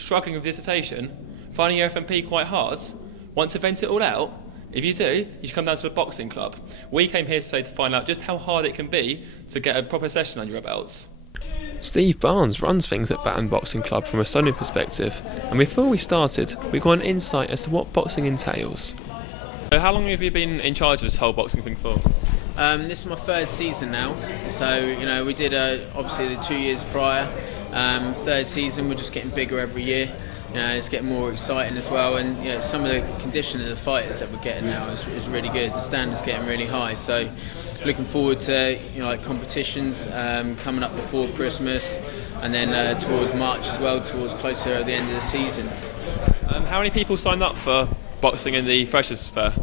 struggling with dissertation, finding your FMP quite hard, want to vent it all out? If you do, you should come down to the boxing club. We came here today to find out just how hard it can be to get a proper session under your belts. Steve Barnes runs things at Baton Boxing Club from a Sony perspective, and before we started, we got an insight as to what boxing entails. So how long have you been in charge of this whole boxing thing for? This is my third season now, so we did obviously the 2 years prior. Third season, we're just getting bigger every year. It's getting more exciting as well, and some of the condition of the fighters that we're getting now is really good. The standard's getting really high, so looking forward to competitions coming up before Christmas, and then towards March as well, towards closer at the end of the season. How many people signed up for boxing in the Freshers' Fair?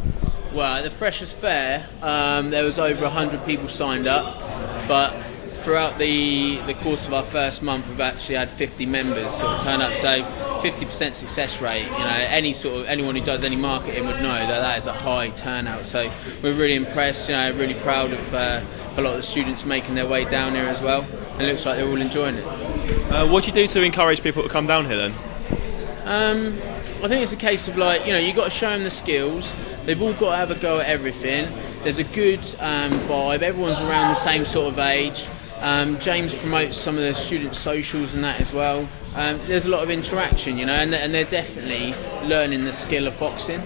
Well, at the Freshers' Fair, there was over 100 people signed up, but throughout the course of our first month, we've actually had 50 members sort of turn up, so 50% success rate. Anyone who does any marketing would know that is a high turnout. So we're really impressed. Really proud of a lot of the students making their way down here as well. And it looks like they're all enjoying it. What do you do to encourage people to come down here then? I think it's a case of you've got to show them the skills. They've all got to have a go at everything. There's a good vibe. Everyone's around the same sort of age. James promotes some of the student socials and that as well. There's a lot of interaction, and they're definitely learning the skill of boxing.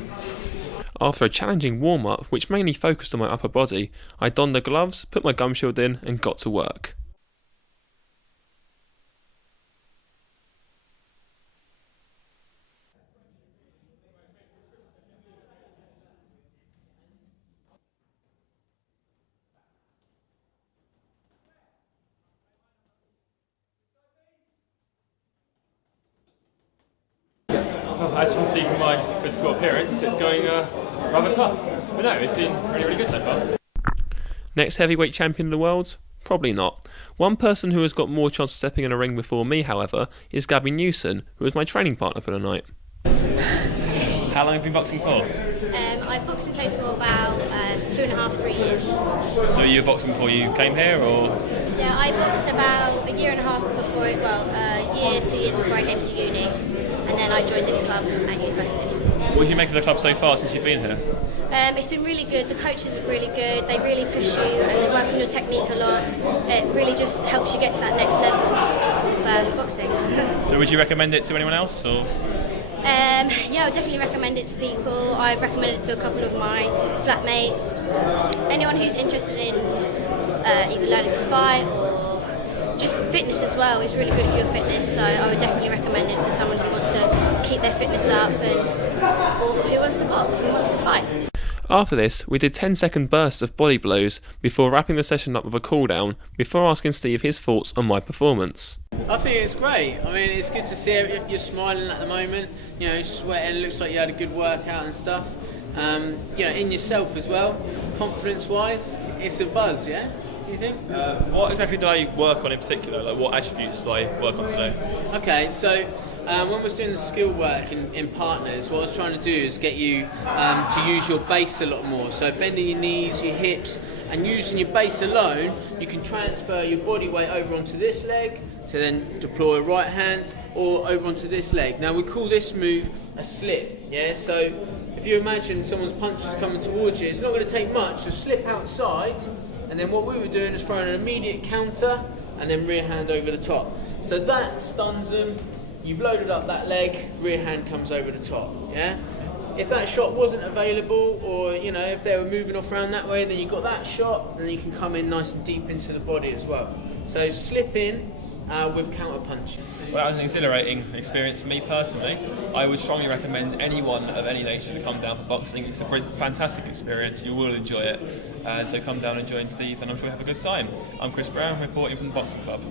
After a challenging warm-up, which mainly focused on my upper body, I donned the gloves, put my gum shield in and got to work. Well, as you can see from my physical appearance, it's going rather tough. But no, it's been really, really good so far. Next heavyweight champion of the world? Probably not. One person who has got more chance of stepping in a ring before me, however, is Gabby Newson, who is my training partner for the night. How long have you been boxing for? I've boxed in total about 2.5, 3 years. So you were boxing before you came here, or? Yeah, I boxed about a year and a half before, a year, 2 years before I came to uni, and then I joined this club at university. What do you make of the club so far since you've been here? It's been really good. The coaches are really good. They really push you and they work on your technique a lot. It really just helps you get to that next level of boxing. So would you recommend it to anyone else, or? Yeah, I would definitely recommend it to people. I've recommended it to a couple of my flatmates. Anyone who's interested in either learning to fight or just fitness as well is really good for your fitness. So I would definitely recommend it for someone who wants to keep their fitness up or who wants to box and wants to fight. After this, we did 10-second bursts of body blows before wrapping the session up with a cool-down before asking Steve his thoughts on my performance. I think it's great. I mean, it's good to see you're smiling at the moment, sweating, looks like you had a good workout and stuff. In yourself as well, confidence-wise, it's a buzz, yeah? Do you think? What exactly did I work on in particular? Like, what attributes did I work on today? Okay, so when I was doing the skill work in partners, what I was trying to do is get you to use your base a lot more. So bending your knees, your hips, and using your base alone, you can transfer your body weight over onto this leg to then deploy a right hand, or over onto this leg. Now we call this move a slip, yeah? So if you imagine someone's punch is coming towards you, it's not going to take much to slip outside, and then what we were doing is throwing an immediate counter, and then rear hand over the top. So that stuns them. You've loaded up that leg, rear hand comes over the top, yeah? If that shot wasn't available, or if they were moving off around that way, then you've got that shot, and then you can come in nice and deep into the body as well. So slip in with counter punch. Well, that was an exhilarating experience for me personally. I would strongly recommend anyone of any nation to come down for boxing. It's a fantastic experience, you will enjoy it. And so come down and join Steve, and I'm sure you'll have a good time. I'm Chris Brown, reporting from the Boxing Club.